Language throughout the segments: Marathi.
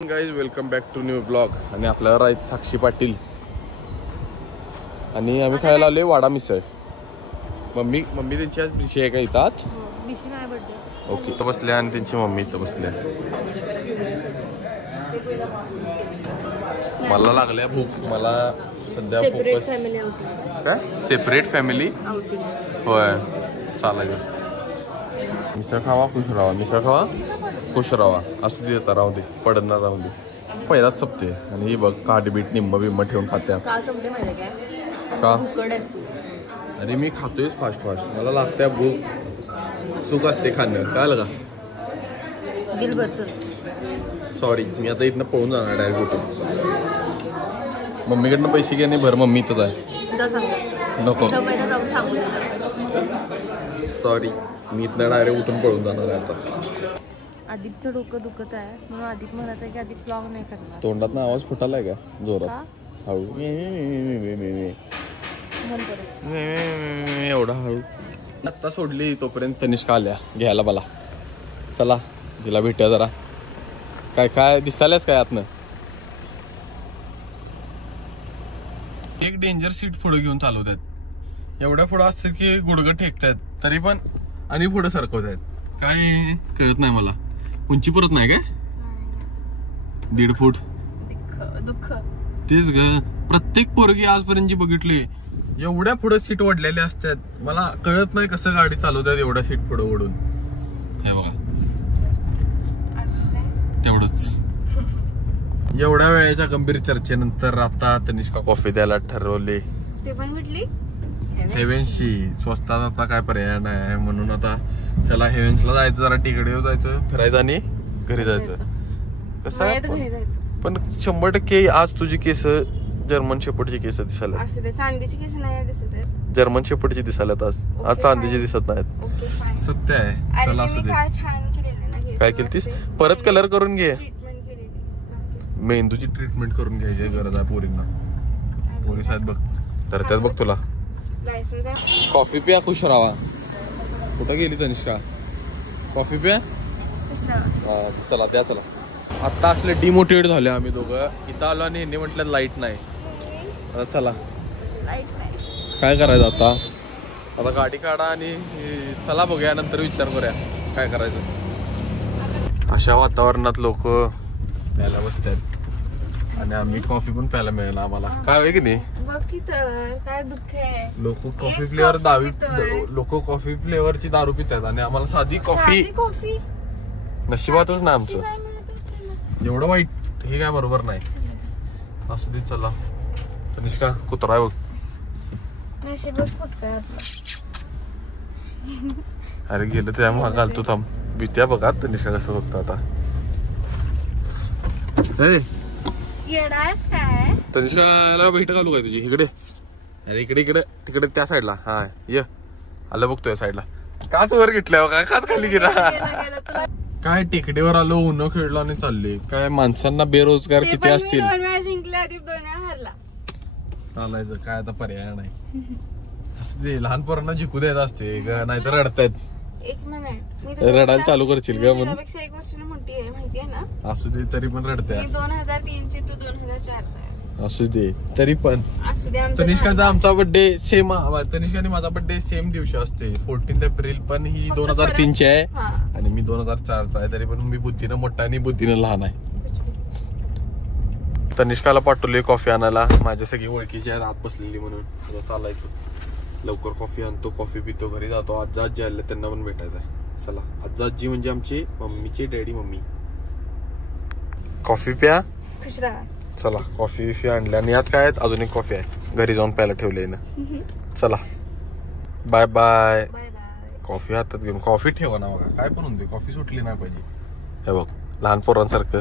Guys welcome back to new blog. आणि आपल्याला राहत साक्षी पाटील आणि आम्ही खायला आलोय वाडा मिसळ. मम्मी त्यांची आज विषय आहे का इथं? ओके, इथं बसले आणि त्यांची मम्मी इथं बसले. मला लागल्या भूक. मला सध्या फोकस काय सेपरेट फॅमिली होय चालेल. मिसळ खावा खुश राहा, मिसळ खावा खुश राहा. असू दे आता, राहू दे, पडत ना राहू दे. पहिलाच सपते आणि बघ काठी बीट निंब बिंब ठेवून खात्या का? अरे मी खातोय फास्ट मला लागत्या भूक. सुख असते खाणं, कळलं का? सॉरी, मी आता इथनं पळून जाणार डायरेक्ट उठून. मम्मीकडनं पैसे घे नाही भर, मम्मी इथंच आहे. नको सॉरी, मी इथनं डायरेक्ट उठून पळून जाणार आहे आता. आदिपचं डोकं दुखत आहे म्हणून आदिप म्हणत आहे की आदिप ब्लॉग नाही करणार. तोंडात ना आवाज फुटालाय का जोरात? हळू एवढा हळू. आत्ता सोडली तोपर्यंत तनिष्का आल्या घ्यायला मला. चला तिला भेटूया जरा. काय काय दिसायलाच काय आतनं? एक डेंजर सीट पुढे घेऊन चालवतात. एवढ्या पुढं असतात की गुडघं टेकतात तरी पण आणि पुढे सरकवत आहेत. काय कळत नाही मला. उंची पुरत नाही काय? 1.5 फूट दुःख तेच ग. प्रत्येक पोरगी आजपर्यंत जी बघितली एवढ्या पुढे सीट ओढलेल्या असतात. मला कळत नाही कसं गाडी चालवतात एवढ्या सीट पुढे ओढून. हे बघा तेवढंच. एवढ्या वेळेच्या गंभीर चर्चेनंतर आता तनिष्का कॉफी द्यायला ठरवले. ते पण भेटली हेवेन्सची. स्वस्तात आता काय पर्याय नाही म्हणून आता चला हेवेन्सला जायचं, जरा तिकडे जायचं, फिरायचं आणि घरी जायचं. कसं आहे पण 100% आज तुझी केस जर्मन शेपर्डची केस दिसायला. चांदीची केस नाही दिसत आहेत, जर्मन शेपर्डची दिसायला. आज चांदीची दिसत नाहीत. सत्य आहे. चला असू दे. काय केलतीस? परत कलर करून घे. मेंदूची ट्रीटमेंट करून घ्यायची गरज आहे पोरींना. पोलीस आहेत बघ तर त्यात बघ तुला. कॉफी प्या खुश राहा. कुठं गेली तनिष्का? कॉफी प्या. चला द्या चला. आता असले डिमोटिवेट झाले आम्ही दोघं. इथं आलो आणि यांनी म्हटलं लाईट नाही. आता चला काय करायचं आता? आता गाडी काढा आणि चला बघूया, नंतर विचार करूया काय करायचं. अशा वातावरणात लोक प्यायला बसतात आणि आम्ही कॉफी पण प्यायला मिळेल आम्हाला. काय आहे की नाही? काय दुःख आहे. लोक कॉफी फ्लेवर लोक कॉफी फ्लेवरची दारू पितात आणि आम्हाला साधी कॉफी नशिबातच ना आमचं. एवढं वाईट हे काय बरोबर नाही. असू दे चला. तनिष्का कुत्रा आहे बघ. अरे गेलं त्या महाग घालतो थांब. भीत्या बघा तनिष्का कसं बघतो आता. तनिष्का भेट घालू काय तुझी? इकडे अरे इकडे तिकडे त्या साईडला. हा ये आलं बघतोय साईडला. काच वर घेतल्या का काच खाली गेला? काय टेकडीवर आलो, उन्ह खेळलो आणि चालले. काय माणसांना बेरोजगार किती असतील. चालायचं काय आता पर्याय नाही. असं ते लहान पोरांना जिंकू द्यायचं असते ग, नाही तर रडतायत. एक मिनिट रडायला चालू करशील ग म्हणून. 1 वर्ष मोठी आहे माहितीये ना. असू दे तरी पण रडते. 2003 ची, तू 2004 असू दे तरी पण. तनिष्काचा आमचा बर्थडे सेम. तनिष्काने माझा बर्थडे सेम दिवशी असते 14 एप्रिल. पण ही 2003 ची आहे आणि मी 2004 चा आहे. तरी पण मी बुद्धीनं मोठा आणि बुद्धीनं लहान आहे. तनिष्काला पाठवले कॉफी आणायला. माझ्या सगळी ओळखीची आहेत आत बसलेली म्हणून. चालायचं लवकर कॉफी आणतो, कॉफी पितो, घरी जातो. आजी आजी आले त्यांना पण भेटायचं आहे. चला. आजी आजी म्हणजे आमची मम्मीचे डॅडी मम्मी. कॉफी प्या खुश राहा. चला कॉफी बिफी आणल्या आणि यात काय आहेत अजून एक कॉफी आहे घरी जाऊन प्यायला ठेवले ना. चला बाय बाय. कॉफी हातात घेऊन. कॉफी ठेवा ना बघा काय पण होते. कॉफी सुटली नाही पाहिजे. हे बघ लहान पोरांसारखं.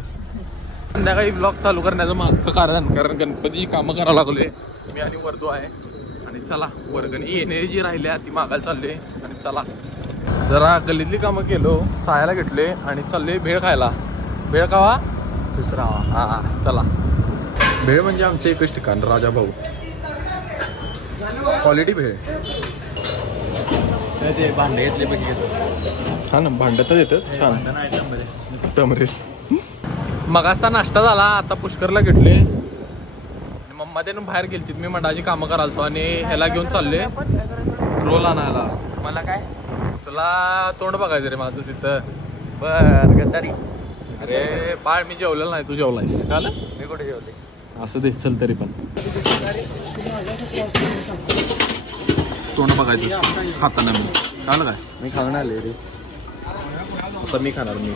संध्याकाळी ब्लॉग चालू करण्याचं मागचं कारण गणपतीची कामं करावं लागलोय मी आणि वर्दू आहे. आणि चला वर्गणी येणारी जी राहिल्या ती मागायला चालले. आणि चला जरा गल्लीतली कामं केलो, सायाला घेतले आणि चाललोय भेळ खायला. भेळ खावा दुसरा. हा चला. भेळ म्हणजे आमचं एकच ठिकाण राजा भाऊ. क्वालिटी भेळ. भांडे घेतले बघ. हा ना भांड्यातच येतं छान. टमरेज मगाचा नाश्ता झाला, आता पुष्करला घेतले. मम्मा त्यानं बाहेर गेलती, मी मंडाची कामं करालतो आणि ह्याला घेऊन चालले रोल आणायला. मला काय तुला तोंड बघायचं रे माझं तिथं. बर गद्दारी. अरे बाळ मी जेवलेलं नाही, तू जेवलायस का? मी कुठे जेवले? असू दे चल, तरी पण तोंड बघायचं खाताना मी. चाल काय मी खाऊन आले रे. आता मी खाणार मी.